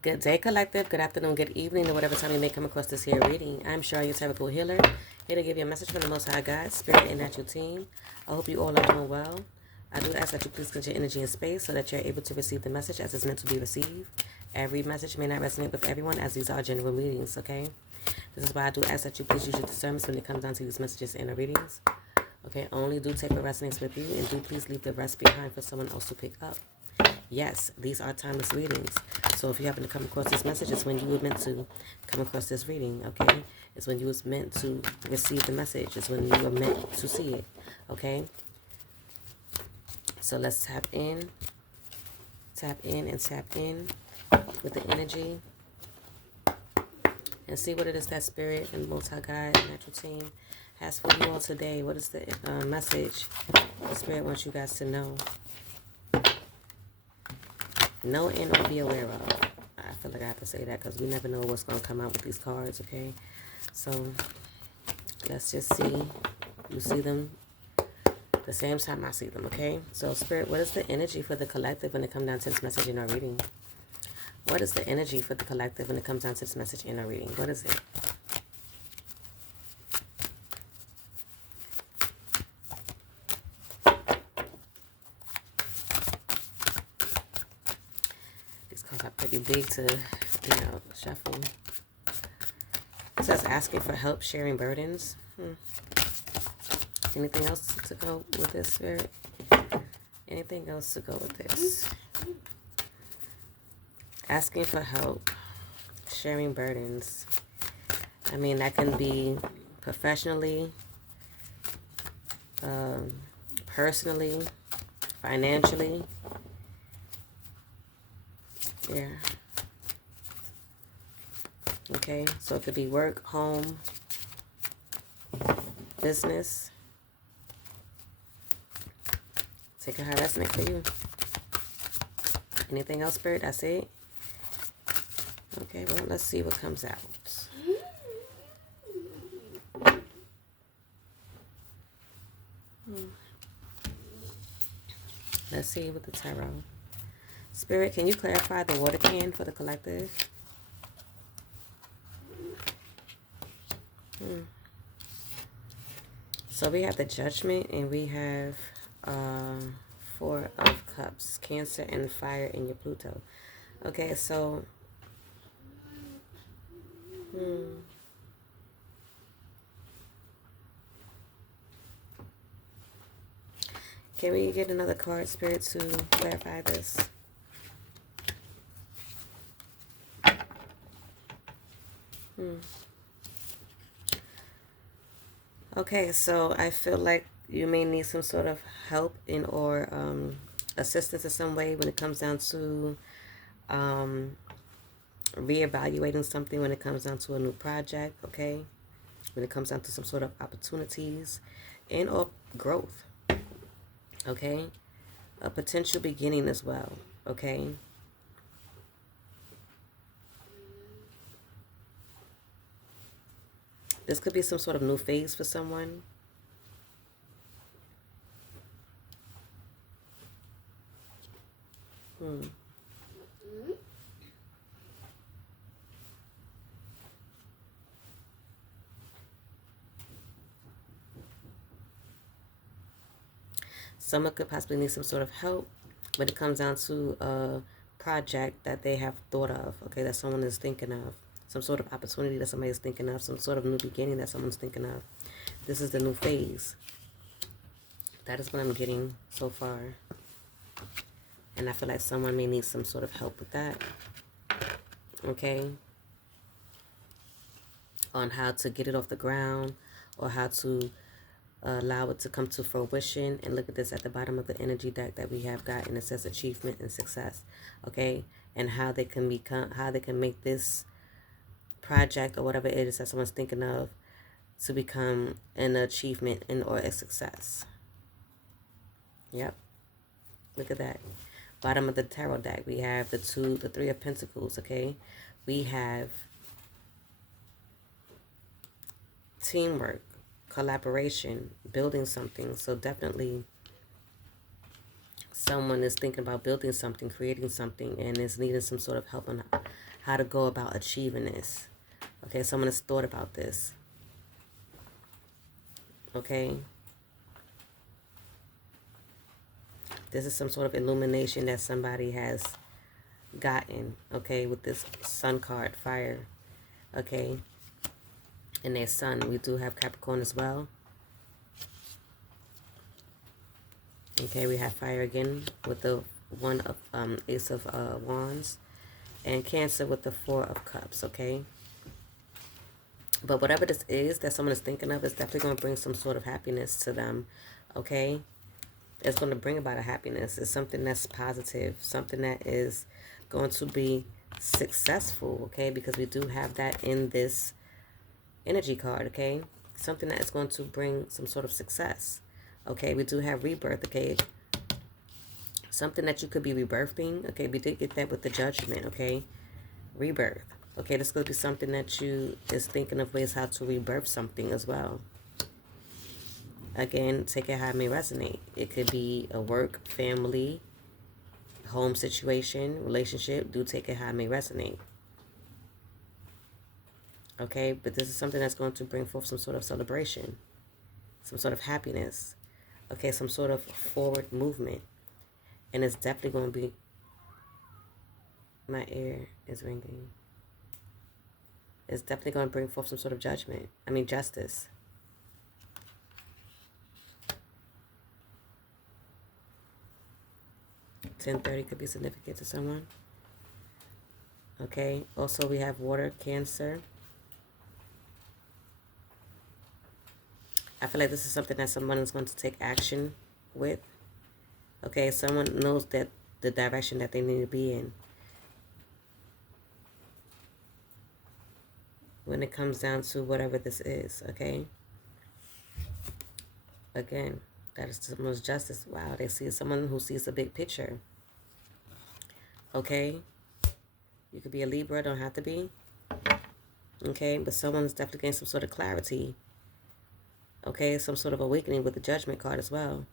Good day, collective. Good afternoon, good evening, or whatever time you may come across this here reading. I'm Cheryl, your Tarot Healer, here to give you a message from the Most High God, Spirit, and Natural Team. I hope you all are doing well. I do ask that you please get your energy and space so that you're able to receive the message as it's meant to be received. Every message may not resonate with everyone, as these are general readings, okay? This is why I do ask that you please use your discernment when it comes down to these messages and the readings. Okay, only do take what resonates with you, and do please leave the rest behind for someone else to pick up. Yes, these are timeless readings. So if you happen to come across this message, it's when you were meant to come across this reading, okay? It's when you was meant to receive the message. It's when you were meant to see it, okay? So let's tap in, and tap in with the energy and see what it is that Spirit and Most High God and Natural Team has for you all today. What is the message the Spirit wants you guys to know? Know and or be aware of. I feel like I have to say that because we never know what's going to come out with these cards, okay? So let's just see. You see them the same time I see them, okay? So Spirit, what is the energy for the collective when it comes down to this message in our reading? What is the energy for the collective when it comes down to this message in our reading? What is it? These cards are pretty big to, shuffle. It says asking for help, sharing burdens. Anything else to go with this, Spirit? Anything else to go with this? Asking for help, sharing burdens. I mean, that can be professionally, personally, financially. Yeah. Okay, so it could be work, home, business. Take it how that's meant for you. Anything else, Spirit? That's it? Okay, well, let's see what comes out. Let's see with the tarot. Spirit, can you clarify the water can for the collective? So we have the Judgment, and we have Four of Cups, Cancer, and Fire in your Pluto. Okay, so can we get another card, Spirit, to clarify this? Okay, so I feel like you may need some sort of help in or assistance in some way when it comes down to reevaluating something, when it comes down to a new project, okay? When it comes down to some sort of opportunities and or growth, okay? A potential beginning as well, okay? This could be some sort of new phase for someone. Someone could possibly need some sort of help when it comes down to a project that they have thought of, okay, that someone is thinking of. Some sort of opportunity that somebody is thinking of. Some sort of new beginning that someone's thinking of. This is the new phase. That is what I'm getting so far. And I feel like someone may need some sort of help with that. Okay? On how to get it off the ground, or how to allow it to come to fruition. And look at this at the bottom of the energy deck that we have got, and it says achievement and success. Okay? And how they can make this project or whatever it is that someone's thinking of to become an achievement and or a success. Yep. Look at that. Bottom of the tarot deck, we have the Three of Pentacles, okay? We have teamwork, collaboration, building something. So definitely someone is thinking about building something, creating something, and is needing some sort of help on how to go about achieving this. Okay, someone has thought about this. Okay. This is some sort of illumination that somebody has gotten, okay, with this sun card, fire, okay, and their sun. We do have Capricorn as well. Okay, we have fire again with the one of Ace of Wands, and Cancer with the Four of Cups, okay. But whatever this is that someone is thinking of is definitely going to bring some sort of happiness to them, okay. It's going to bring about a happiness. It's something that's positive, something that is going to be successful, okay, because we do have that in this energy card, okay. Something that is going to bring some sort of success, okay. We do have rebirth, okay. Something that you could be rebirthing, okay. We did get that with the Judgment, okay. Rebirth, okay. This could be something that you is thinking of ways how to rebirth something as well. Again, take it how it may resonate. It could be a work, family, home situation, relationship. Do take it how it may resonate. Okay, but this is something that's going to bring forth some sort of celebration, some sort of happiness. Okay, some sort of forward movement. And it's definitely going to be... My ear is ringing. It's definitely going to bring forth some sort of justice. 10:30 could be significant to someone. Okay. Also, we have water, Cancer. I feel like this is something that someone is going to take action with. Okay. Someone knows that the direction that they need to be in. When it comes down to whatever this is. Okay. Again, that is someone's justice. Wow. They see someone who sees the big picture. Okay. You could be a Libra, don't have to be. Okay, but someone's definitely getting some sort of clarity. Okay, some sort of awakening with the Judgment card as well.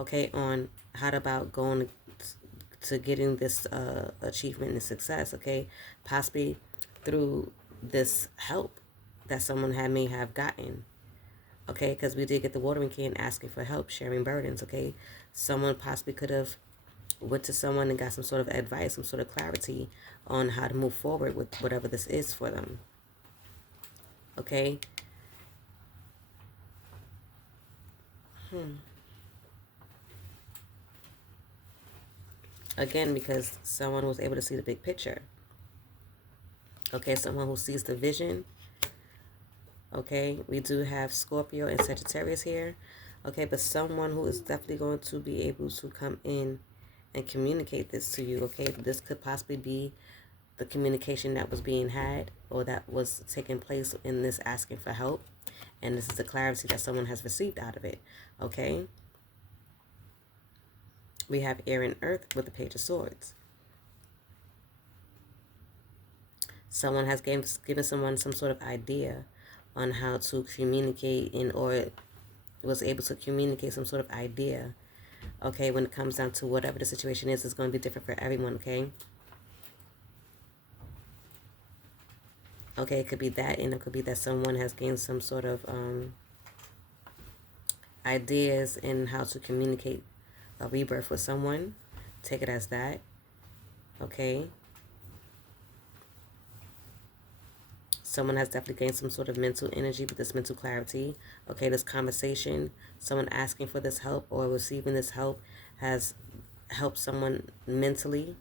Okay, on how about going to getting this achievement and success. Okay, possibly through this help that someone may have gotten. Okay, because we did get the watering can asking for help, sharing burdens. Okay, someone possibly could have went to someone and got some sort of advice, some sort of clarity on how to move forward with whatever this is for them. Okay. Again, because someone was able to see the big picture. Okay, someone who sees the vision. Okay, we do have Scorpio and Sagittarius here. Okay, but someone who is definitely going to be able to come in and communicate this to you. Okay, this could possibly be the communication that was being had or that was taking place in this asking for help. And this is the clarity that someone has received out of it. Okay. We have air and earth with the Page of Swords. Someone has given someone some sort of idea on how to communicate or was able to communicate some sort of idea. Okay, when it comes down to whatever the situation is, it's going to be different for everyone, okay? Okay, it could be that, and it could be that someone has gained some sort of ideas in how to communicate a rebirth with someone. Take it as that, okay? Someone has definitely gained some sort of mental energy with this mental clarity. Okay, this conversation, someone asking for this help or receiving this help has helped someone mentally.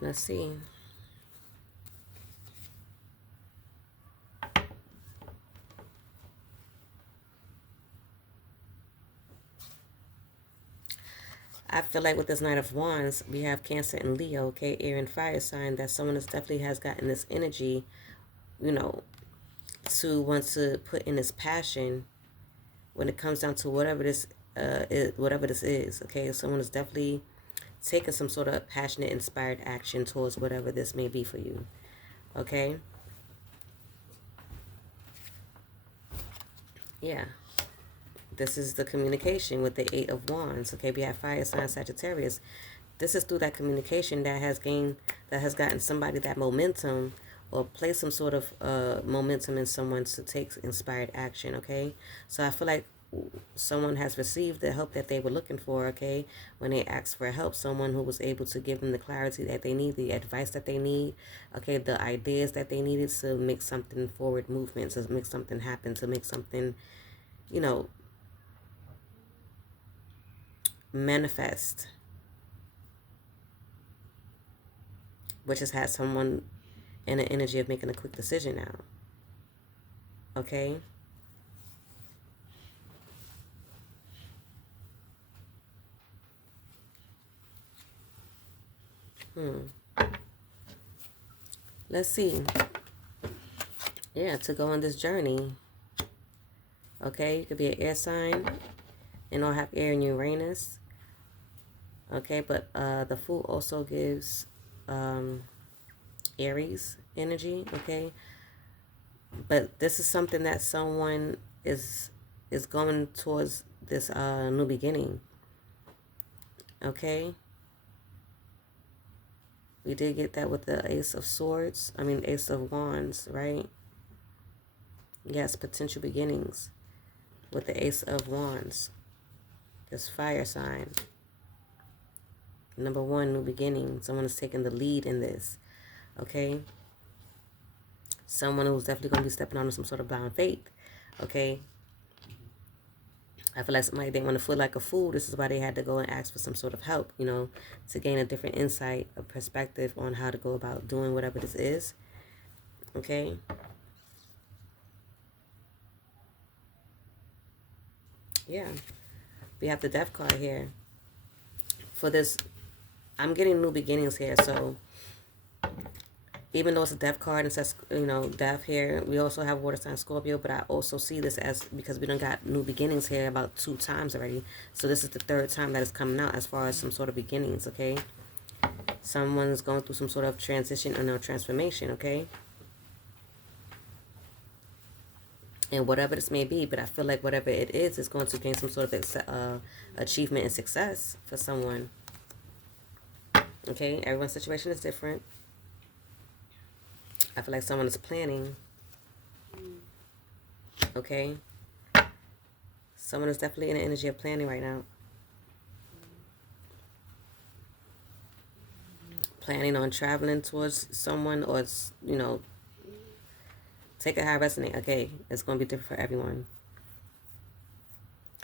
Let's see. I feel like with this Knight of Wands, we have Cancer and Leo, okay, air and fire sign, that someone definitely has gotten this energy, you know, to want to put in this passion when it comes down to whatever this whatever this is, okay? Someone is definitely taking some sort of passionate, inspired action towards whatever this may be for you, okay? Yeah. This is the communication with the Eight of Wands, okay? We have fire sign Sagittarius. This is through that communication that has gotten somebody that momentum or place some sort of momentum in someone to take inspired action, okay? So I feel like someone has received the help that they were looking for, okay? When they asked for help, someone who was able to give them the clarity that they need, the advice that they need, okay? The ideas that they needed to make something forward movement, to make something happen, to make something, you know, manifest, which has had someone in the energy of making a quick decision now. Okay? Let's see. Yeah, to go on this journey. Okay, you could be an air sign and all have air in Uranus. Okay, but the Fool also gives Aries energy, okay? But this is something that someone is going towards this new beginning. Okay? We did get that with the Ace of Swords. Ace of Wands, right? Yes, potential beginnings with the Ace of Wands. This fire sign. Number one, new beginning. Someone is taking the lead in this. Okay? Someone who's definitely going to be stepping on some sort of blind faith. Okay? I feel like somebody didn't want to feel like a fool. This is why they had to go and ask for some sort of help, to gain a different insight, a perspective on how to go about doing whatever this is. Okay? Yeah. We have the Death card here. For this, I'm getting new beginnings here, so even though it's a Death card and says, death here, we also have water sign Scorpio, but I also see this as, because we done got new beginnings here about 2 times already. So this is the 3rd time that it's coming out as far as some sort of beginnings, okay? Someone's going through some sort of transition or transformation, okay? And whatever this may be, but I feel like whatever it is going to gain some sort of achievement and success for someone. Okay, everyone's situation is different. I feel like someone is planning. Okay. Someone is definitely in the energy of planning right now. Planning on traveling towards someone, or, take it how it resonates. Okay, it's going to be different for everyone.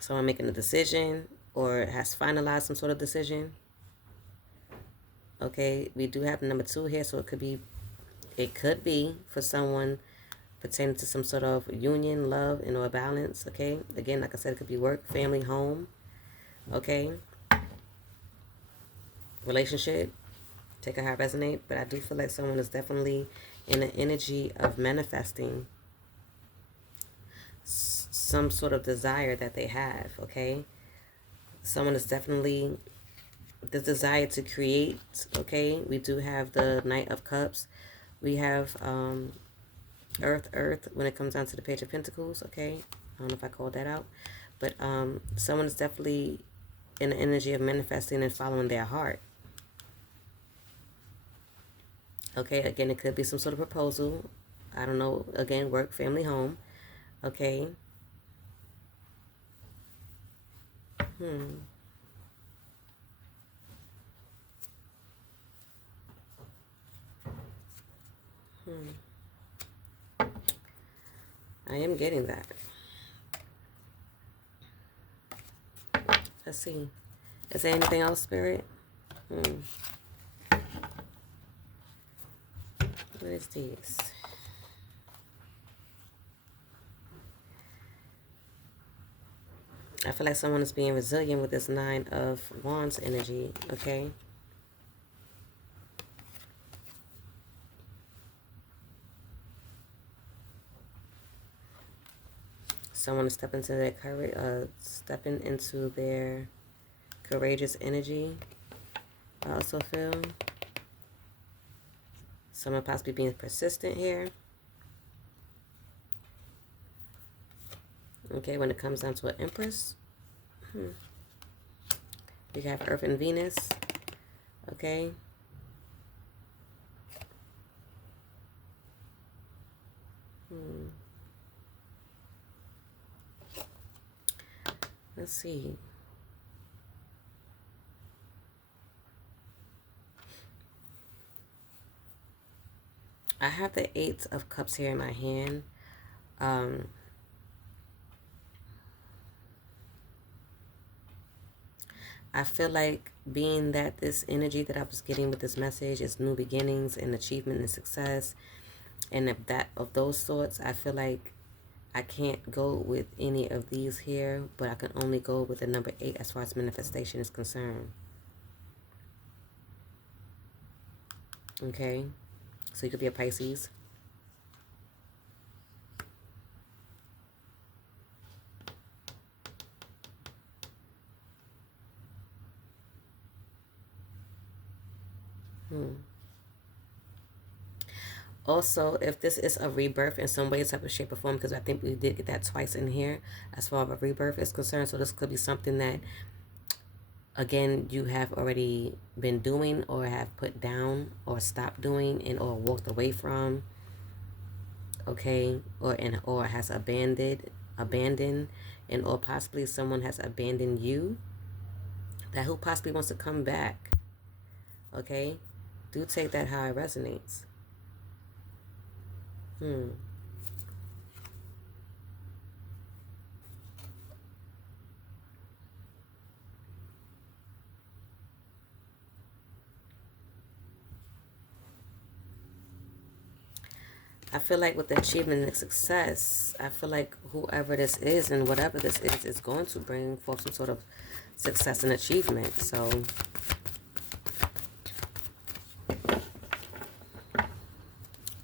Someone making a decision or has finalized some sort of decision. Okay, we do have number 2 here, so it could be for someone pertaining to some sort of union, love, and or balance. Okay, again, like I said, it could be work, family, home. Okay, relationship, take it how it resonates. But I do feel like someone is definitely in the energy of manifesting some sort of desire that they have. Okay, someone is definitely the desire to create. Okay, we do have the Knight of Cups. We have Earth when it comes down to the Page of Pentacles. Okay, I don't know if I called that out, but someone is definitely in the energy of manifesting and following their heart. Okay, again, it could be some sort of proposal. I don't know. Again, work, family, home. Okay. I am getting that. Let's see. Is there anything else, Spirit? What is this? I feel like someone is being resilient with this 9 of Wands energy, okay? Someone is stepping into their courage, stepping into their courageous energy. I also feel someone possibly being persistent here. Okay, when it comes down to an Empress, we have Earth and Venus. Okay. Let's see. I have the Eight of Cups here in my hand. I feel like being that this energy that I was getting with this message is new beginnings and achievement and success, and of those sorts, I feel like I can't go with any of these here, but I can only go with the number 8 as far as manifestation is concerned. Okay, so you could be a Pisces. Also, if this is a rebirth in some way, type of shape or form, because I think we did get that twice in here as far as a rebirth is concerned. So this could be something that, again, you have already been doing or have put down or stopped doing and or walked away from. Okay, or has abandoned, and or possibly someone has abandoned you that who possibly wants to come back. Okay, do take that how it resonates. I feel like with the achievement and success, I feel like whoever this is and whatever this is going to bring forth some sort of success and achievement. So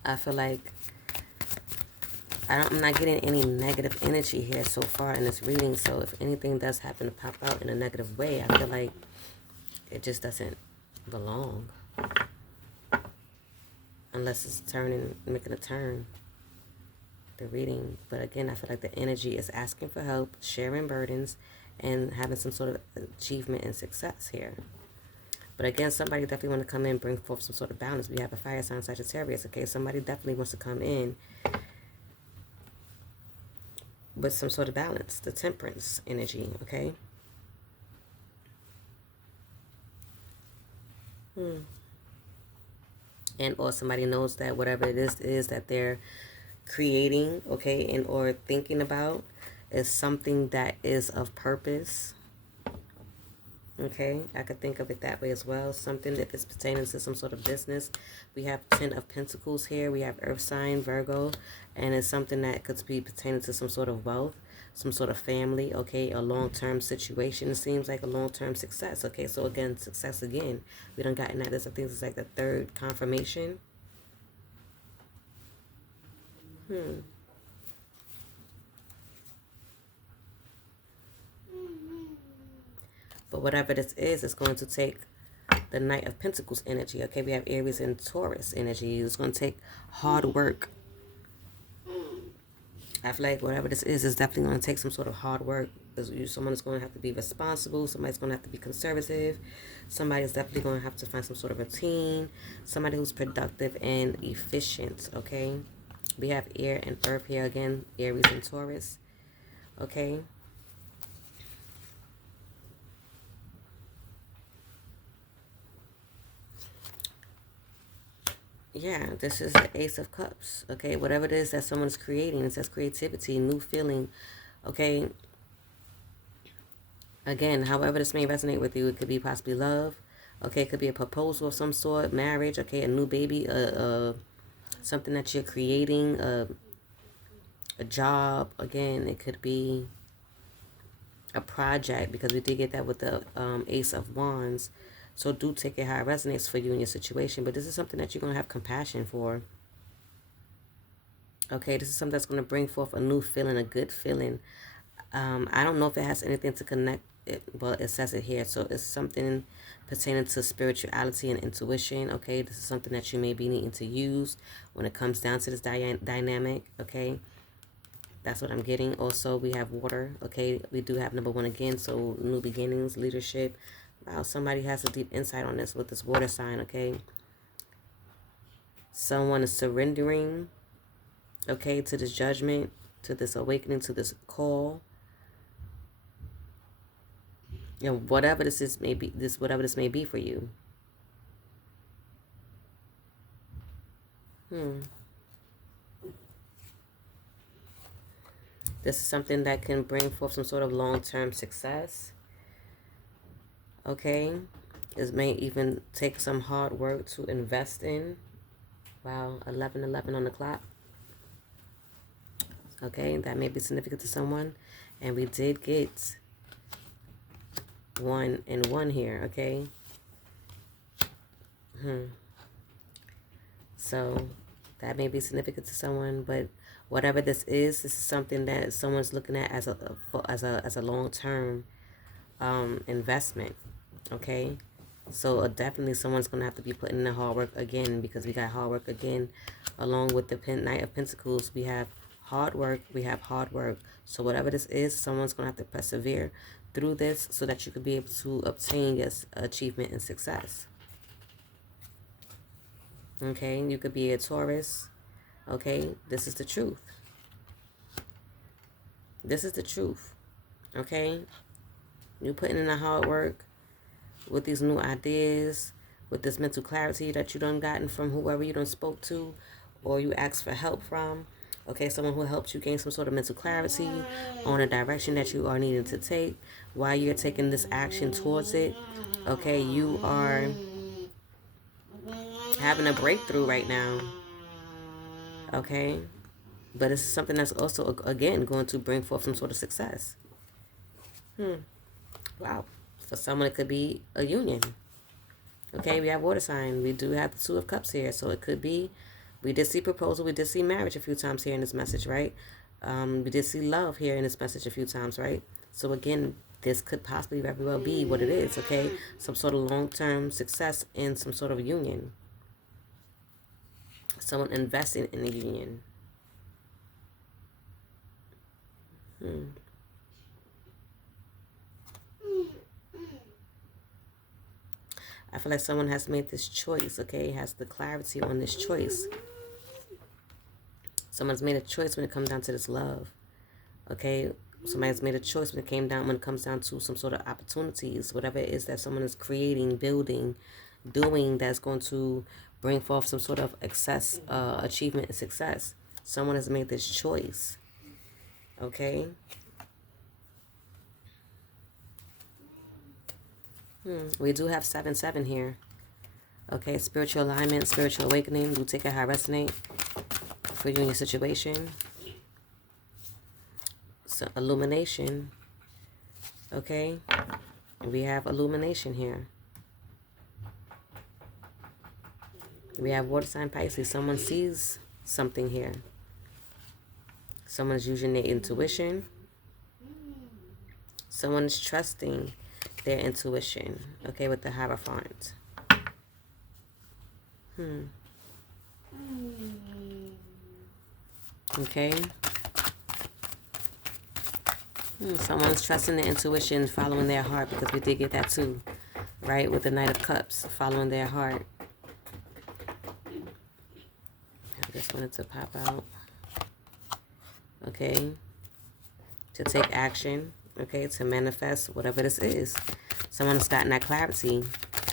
I feel like I'm not getting any negative energy here so far in this reading. So if anything does happen to pop out in a negative way, I feel like it just doesn't belong. Unless it's making a turn, the reading. But again, I feel like the energy is asking for help, sharing burdens, and having some sort of achievement and success here. But again, somebody definitely want to come in and bring forth some sort of balance. We have a fire sign, Sagittarius. Okay, somebody definitely wants to come in with some sort of balance, the Temperance energy. Okay. And or somebody knows that whatever it is that they're creating, okay, and or thinking about is something that is of purpose. Okay, I could think of it that way as well. Something if it's pertaining to some sort of business. We have 10 of Pentacles here. We have Earth sign, Virgo, and it's something that could be pertaining to some sort of wealth, some sort of family, okay, a long-term situation. It seems like a long-term success, okay? So again, success again. We done gotten at this. I think it's like the third confirmation. But whatever this is, it's going to take the Knight of Pentacles energy, okay? We have Aries and Taurus energy. It's going to take hard work. I feel like whatever this is definitely going to take some sort of hard work. Someone's going to have to be responsible. Somebody's going to have to be conservative. Somebody's definitely going to have to find some sort of routine. Somebody who's productive and efficient, okay? We have air and earth here again, Aries and Taurus, okay? Yeah, this is the Ace of Cups, okay? Whatever it is that someone's creating, it says creativity, new feeling, okay? Again, however this may resonate with you, it could be possibly love, okay? It could be a proposal of some sort, marriage, okay? A new baby, something that you're creating, a job, again, it could be a project, because we did get that with the Ace of Wands. So do take it how it resonates for you in your situation. But this is something that you're going to have compassion for. Okay, this is something that's going to bring forth a new feeling, a good feeling. I don't know if it has anything to connect it, but it says it here. So it's something pertaining to spirituality and intuition. Okay, this is something that you may be needing to use when it comes down to this dynamic. Okay, that's what I'm getting. Also, we have water. Okay, we do have number 1 again. So new beginnings, leadership. Wow, somebody has a deep insight on this with this water sign. Okay, someone is surrendering. Okay, to this judgment, to this awakening, to this call. You know, whatever this is may be, whatever this may be for you. This is something that can bring forth some sort of long-term success. Okay, this may even take some hard work to invest in. Wow, 11:11 on the clock. Okay, that may be significant to someone, and we did get 1 and 1 here. Okay. So that may be significant to someone, but whatever this is something that someone's looking at as a long-term investment. Okay, so definitely someone's gonna have to be putting in the hard work again, because we got hard work again along with the Knight of Pentacles. We have hard work, so whatever this is, someone's gonna have to persevere through this so that you could be able to obtain your achievement and success. Okay, you could be a Taurus. Okay, this is the truth. This is the truth. Okay, you putting in the hard work with these new ideas, with this mental clarity that you done gotten from whoever you done spoke to, or you asked for help from. Okay, someone who helped you gain some sort of mental clarity on a direction that you are needing to take while you're taking this action towards it. Okay, you are having a breakthrough right now. Okay, but it's something that's also, again, going to bring forth some sort of success. Wow. For someone, it could be a union. Okay, we have water sign. We do have the 2 of Cups here. So it could be, we did see proposal. We did see marriage a few times here in this message, right? We did see love here in this message a few times, right? So again, this could possibly very well be what it is, okay? Some sort of long-term success in some sort of union. Someone investing in a union. I feel like someone has made this choice, okay? Has the clarity on this choice. Someone's made a choice when it comes down to this love, okay? Somebody's made a choice when it comes down to some sort of opportunities, whatever it is that someone is creating, building, doing, that's going to bring forth some sort of achievement and success. Someone has made this choice, okay? We do have 7-7 here. Okay, spiritual alignment, spiritual awakening. Do take it how it resonates for you in your situation. So illumination. Okay, we have illumination here. We have water sign Pisces. Someone sees something here. Someone's using their intuition. Someone's trusting their intuition. Okay, with the Hierophant. Okay. Someone's trusting their intuition, following their heart, because we did get that too, right? With the Knight of Cups, following their heart. I just wanted to pop out. Okay. To take action. Okay, to manifest whatever this is. Someone has gotten that clarity.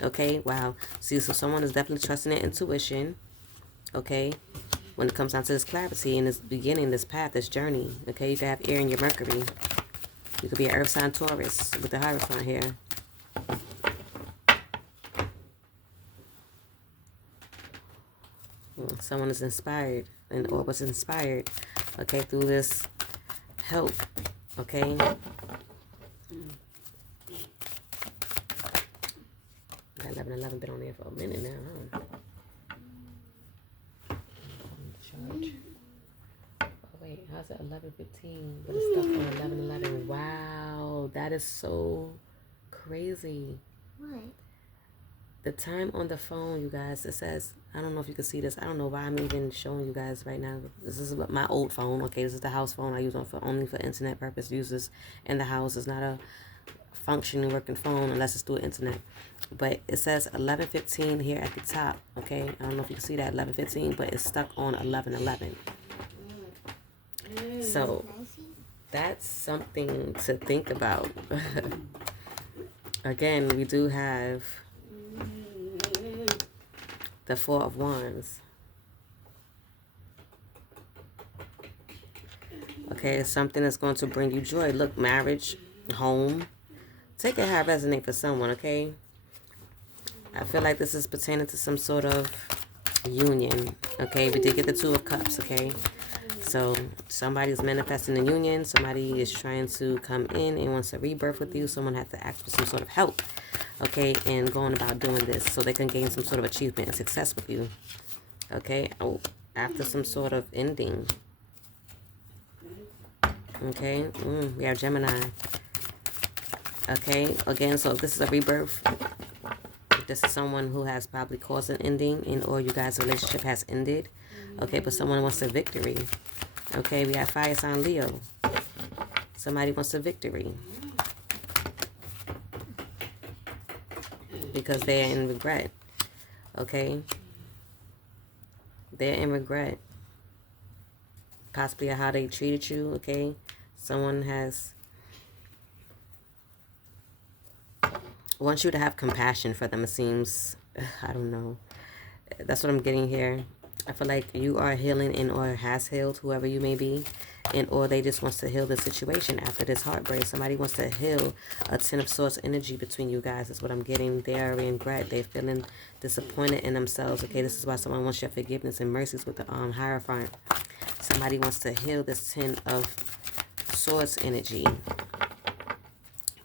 Okay, wow. See, so someone is definitely trusting their intuition. Okay, when it comes down to this clarity and this beginning, this path, this journey. Okay, you can have air in your Mercury. You could be an Earth sign Taurus with the Hierophant here. Someone is inspired, and or was inspired, okay, through this help. Okay. That 11:11 been on there for a minute now, huh? Charge. I said 11:15, but it's stuck on 11:11. Wow, that is so crazy. What? The time on the phone, you guys, it says, I don't know if you can see this. I don't know why I'm even showing you guys right now. This is my old phone. Okay, this is the house phone I use only for internet purpose uses in the house. It's not a functioning working phone unless it's through internet. But it says 11:15 here at the top. Okay, I don't know if you can see that 11:15, but it's stuck on 11:11. So that's something to think about. Again, we do have the Four of Wands. Okay, it's something that's going to bring you joy. Look, marriage, home. Take it how it resonates for someone, okay? I feel like this is pertaining to some sort of union, okay? We did get the Two of Cups, okay? So somebody's manifesting a union. Somebody is trying to come in and wants a rebirth with you. Someone has to ask for some sort of help, okay, and going about doing this so they can gain some sort of achievement and success with you, okay? Oh, after some sort of ending, okay? We have Gemini, okay? Again, so if this is a rebirth, this is someone who has probably caused an ending, and or you guys' relationship has ended, okay? But someone wants a victory, okay? We have fire sign Leo. Somebody wants a victory because they're in regret, okay? They're in regret, possibly of how they treated you, okay? Someone wants you to have compassion for them, it seems. I don't know. That's what I'm getting here. I feel like you are healing and or has healed, whoever you may be, and or they just wants to heal the situation after this heartbreak. Somebody wants to heal a Ten of Swords energy between you guys. That's what I'm getting. They are in regret. They're feeling disappointed in themselves. Okay, this is why someone wants your forgiveness and mercies with the Hierophant. Somebody wants to heal this Ten of Swords energy.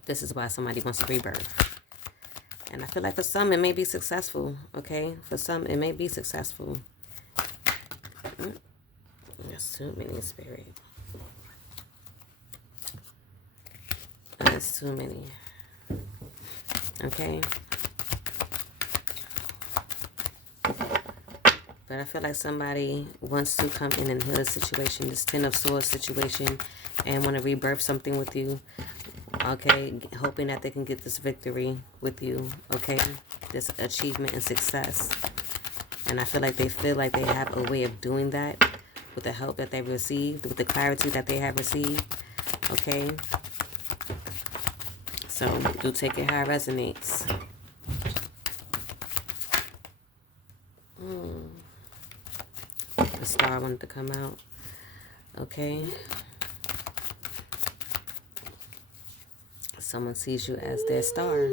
This is why somebody wants a rebirth. And I feel like for some, it may be successful, okay? For some, it may be successful. That's too many, Spirit. That's too many. Okay? But I feel like somebody wants to come in and heal a situation, this Ten of Swords situation, and want to rebirth something with you. Okay, hoping that they can get this victory with you, okay? This achievement and success. And I feel like they have a way of doing that with the help that they've received, with the clarity that they have received, okay? So, do take it how it resonates. The star wanted to come out, okay? Someone sees you as their star.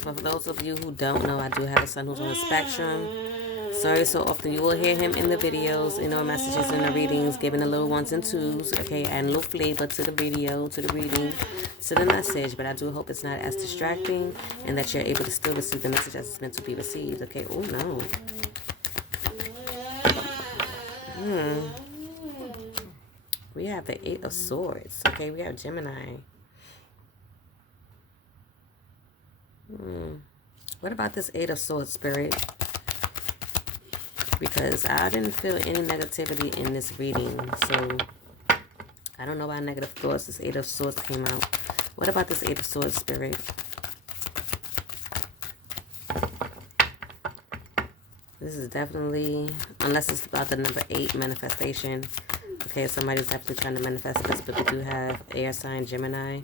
For those of you who don't know, I do have a son who's on the spectrum. Sorry, so often you will hear him in the videos, you know, messages and the readings, giving the little ones and twos, okay, and a little flavor to the video, to the reading, to the message. But I do hope it's not as distracting and that you're able to still receive the message as it's meant to be received, okay? Oh, no. We have the Eight of Swords. Okay, we have Gemini. What about this Eight of Swords, Spirit? Because I didn't feel any negativity in this reading. So, I don't know why negative thoughts, this Eight of Swords came out. What about this Eight of Swords, Spirit? This is definitely, unless it's about the number 8 manifestation. Okay, somebody's definitely trying to manifest this, but we do have air sign Gemini,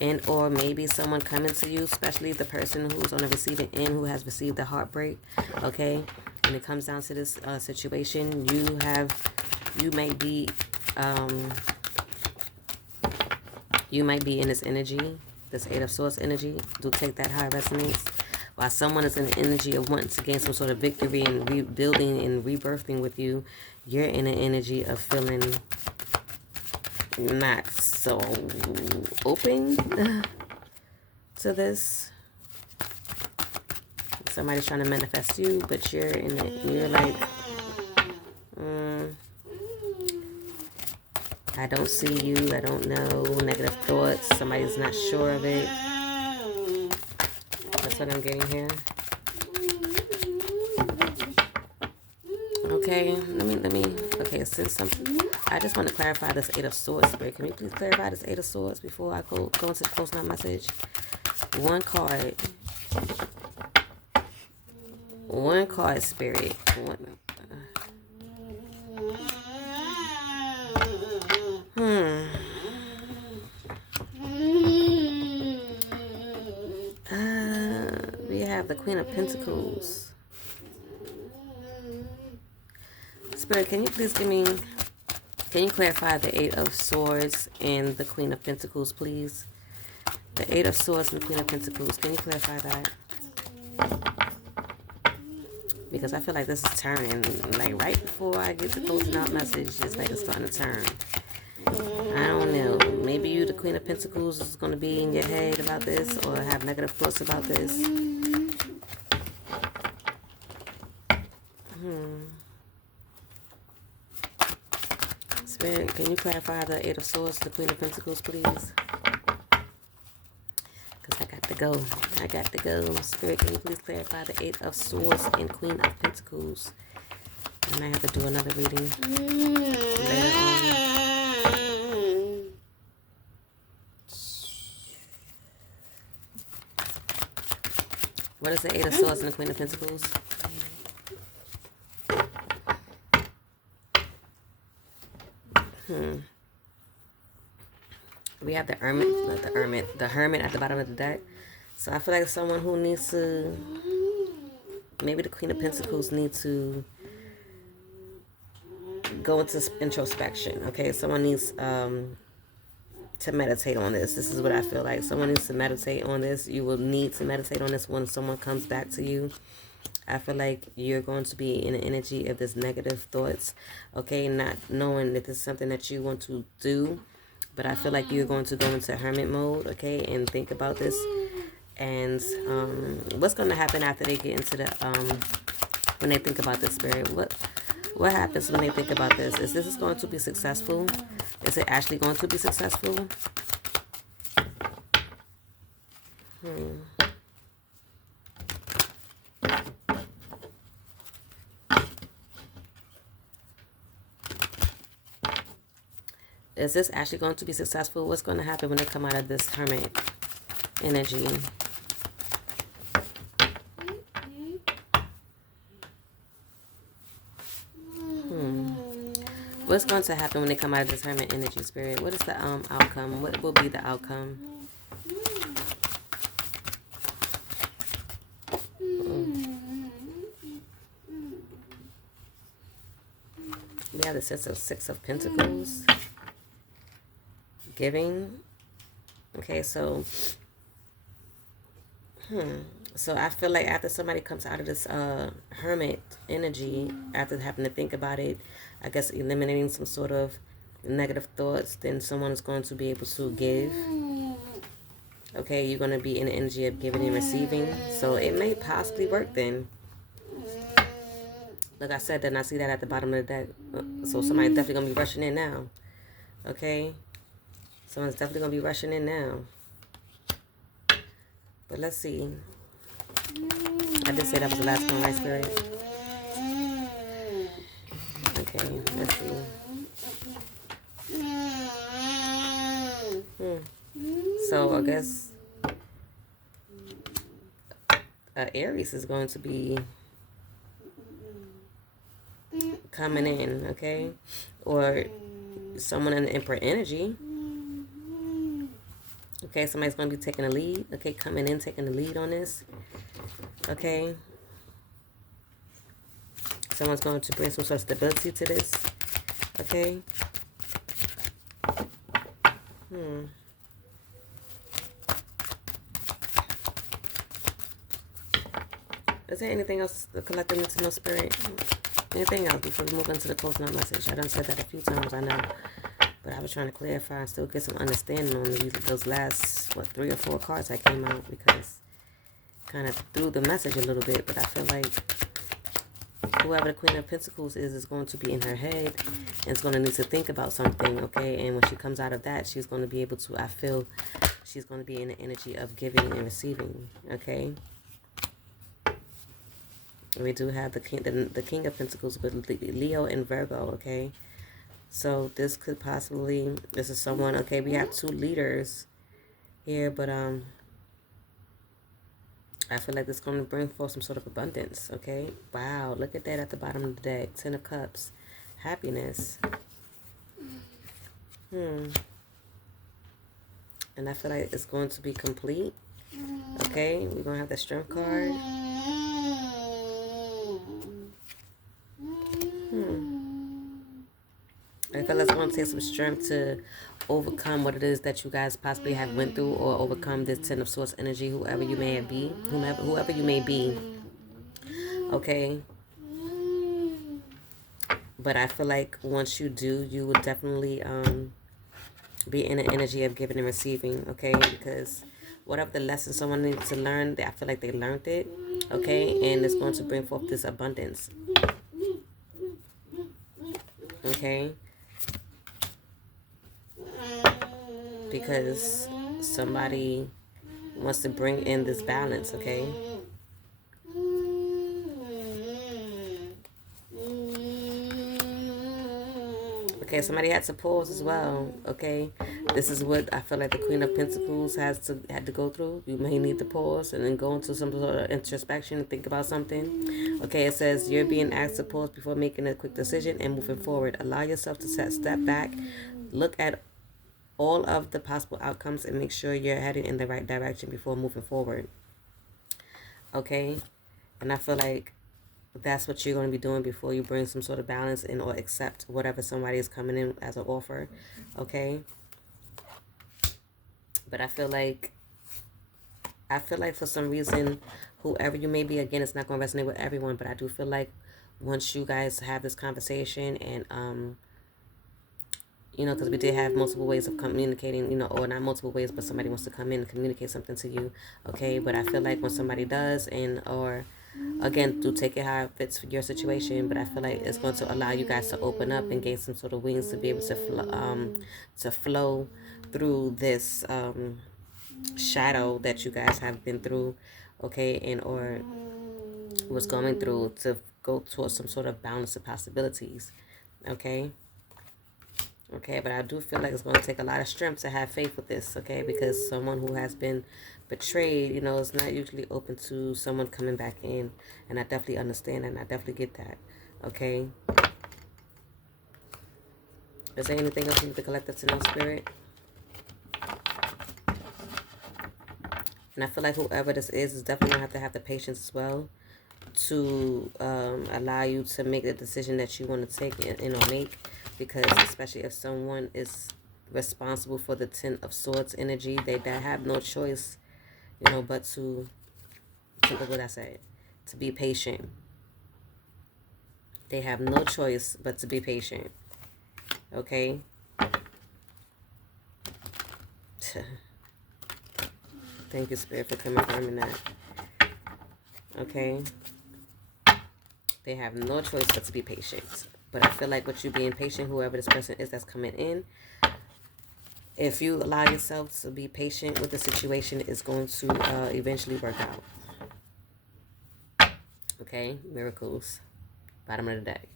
and or maybe someone coming to you, especially the person who's on the receiving end who has received the heartbreak. Okay, when it comes down to this situation, you might be in this energy, this Eight of Swords energy. Do take that how it resonates. While someone is in the energy of wanting to gain some sort of victory and rebuilding and rebirthing with you, you're in an energy of feeling not so open to this. Somebody's trying to manifest you, but you're in it. You're like, I don't see you. I don't know. Negative thoughts. Somebody's not sure of it. That's what I'm getting here. Okay, let me, okay, since something, I just want to clarify this Eight of Swords, Spirit. Can you please clarify this Eight of Swords before I go into the close night message? One card, Spirit. We have the Queen of Pentacles. Spirit, can you please can you clarify the Eight of Swords and the Queen of Pentacles, please? The Eight of Swords and the Queen of Pentacles. Can you clarify that? Because I feel like this is turning. Like right before I get the closing out message, it's like it's starting to turn. I don't know. Maybe you, the Queen of Pentacles, is going to be in your head about this or have negative thoughts about this. Spirit, can you clarify the Eight of Swords, the Queen of Pentacles, please? Because I got to go. I got to go. Spirit, can you please clarify the Eight of Swords and Queen of Pentacles? I might have to do another reading later on. What is the Eight of Swords and the Queen of Pentacles? We have the Hermit, the Hermit at the bottom of the deck. So I feel like someone who needs to, maybe the Queen of Pentacles need to go into introspection. Okay, someone needs to meditate on this. This is what I feel like. Someone needs to meditate on this. You will need to meditate on this when someone comes back to you. I feel like you're going to be in the energy of this negative thoughts. Okay, not knowing that this is something that you want to do. But I feel like you're going to go into hermit mode, okay, and think about this. And what's going to happen after they get into the, when they think about this, Spirit? What happens when they think about this? Is this going to be successful? Is it actually going to be successful? Is this actually going to be successful? What's going to happen when they come out of this hermit energy? What's going to happen when they come out of this hermit energy, Spirit? What is the outcome? What will be the outcome? We have the Six of Pentacles. Giving. Okay, so so I feel like after somebody comes out of this hermit energy, after having to think about it, I guess eliminating some sort of negative thoughts, then someone is going to be able to give. Okay, you're going to be in the energy of giving and receiving, so it may possibly work then. Like I said, then I see that at the bottom of the deck, so somebody's definitely going to be rushing in now. Okay, someone's definitely going to be rushing in now. But let's see. I did say that was the last one, right, Spirit? Okay, let's see. So I guess Aries is going to be coming in, okay? Or someone in the Emperor energy. Okay, somebody's going to be taking the lead. Okay, coming in, taking the lead on this. Okay. Someone's going to bring some sort of stability to this. Okay. Is there anything else the collective needs to know, Spirit? Anything else before we move into the closing out message? I done said that a few times, I know. But I was trying to clarify and still get some understanding on those last, 3 or 4 cards that came out, because kind of threw the message a little bit. But I feel like whoever the Queen of Pentacles is going to be in her head and is going to need to think about something, okay? And when she comes out of that, she's going to be able to, I feel, she's going to be in the energy of giving and receiving, okay? We do have the King of Pentacles with Leo and Virgo, okay? So this could possibly, this is someone, okay, we have two leaders here, but I feel like it's going to bring forth some sort of abundance, okay? Wow, look at that at the bottom of the deck. 10 of Cups. Happiness. And I feel like it's going to be complete. Okay, we're going to have the Strength card. I feel like it's going to take some strength to overcome what it is that you guys possibly have went through, or overcome this 10 of Swords energy, whoever you may be, whoever you may be, okay? But I feel like once you do, you will definitely be in the energy of giving and receiving, okay? Because whatever the lesson someone needs to learn, I feel like they learned it, okay? And it's going to bring forth this abundance, okay? Because somebody wants to bring in this balance, okay? Okay, somebody had to pause as well, okay? This is what I feel like the Queen of Pentacles had to go through. You may need to pause and then go into some sort of introspection and think about something. Okay, it says you're being asked to pause before making a quick decision and moving forward. Allow yourself to step back, look at all of the possible outcomes, and make sure you're heading in the right direction before moving forward. Okay? And I feel like that's what you're going to be doing before you bring some sort of balance in or accept whatever somebody is coming in as an offer. Okay? But I feel like for some reason, whoever you may be, again, it's not going to resonate with everyone, but I do feel like once you guys have this conversation and, you know, because we did have multiple ways of communicating, you know, or not multiple ways, but somebody wants to come in and communicate something to you, okay? But I feel like when somebody does, or again, do take it how it fits for your situation, but I feel like it's going to allow you guys to open up and gain some sort of wings to be able to flow through this shadow that you guys have been through, okay, and or was going through, to go towards some sort of balance of possibilities, okay? Okay, but I do feel like it's going to take a lot of strength to have faith with this, okay? Because someone who has been betrayed, you know, is not usually open to someone coming back in. And I definitely understand and I definitely get that, okay? Is there anything else you need the collective to know, Spirit? And I feel like whoever this is definitely going to have the patience as well to allow you to make the decision that you want to take and or make. Because especially if someone is responsible for the 10 of Swords energy, they have no choice, you know, but to what I said, to be patient. They have no choice but to be patient. Okay? Thank you, Spirit, for confirming that. Okay? They have no choice but to be patient. But I feel like with you being patient, whoever this person is that's coming in, if you allow yourself to be patient with the situation, it's going to eventually work out. Okay? Miracles. Bottom of the deck.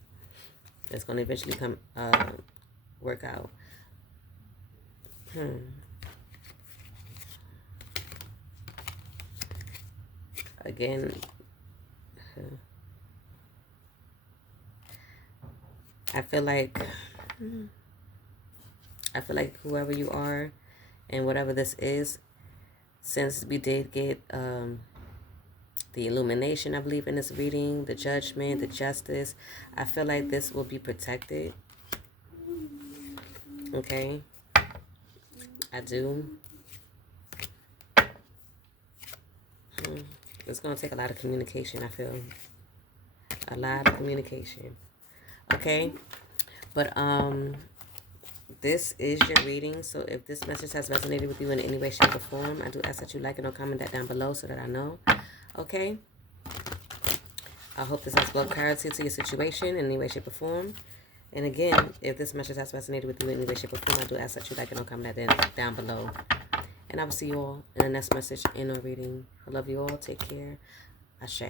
It's going to eventually work out. Again, I feel like whoever you are and whatever this is, since we did get the illumination, I believe, in this reading, the judgment, the justice, I feel like this will be protected. Okay? I do. It's going to take a lot of communication, I feel. A lot of communication. Okay? But, this is your reading. So if this message has resonated with you in any way, shape, or form, I do ask that you like it or comment that down below so that I know. Okay? I hope this has blood clarity to your situation in any way, shape, or form. And again, if this message has resonated with you in any way, shape, or form, I do ask that you like and comment that down below. And I will see you all in the next message in or reading. I love you all. Take care. Ashe.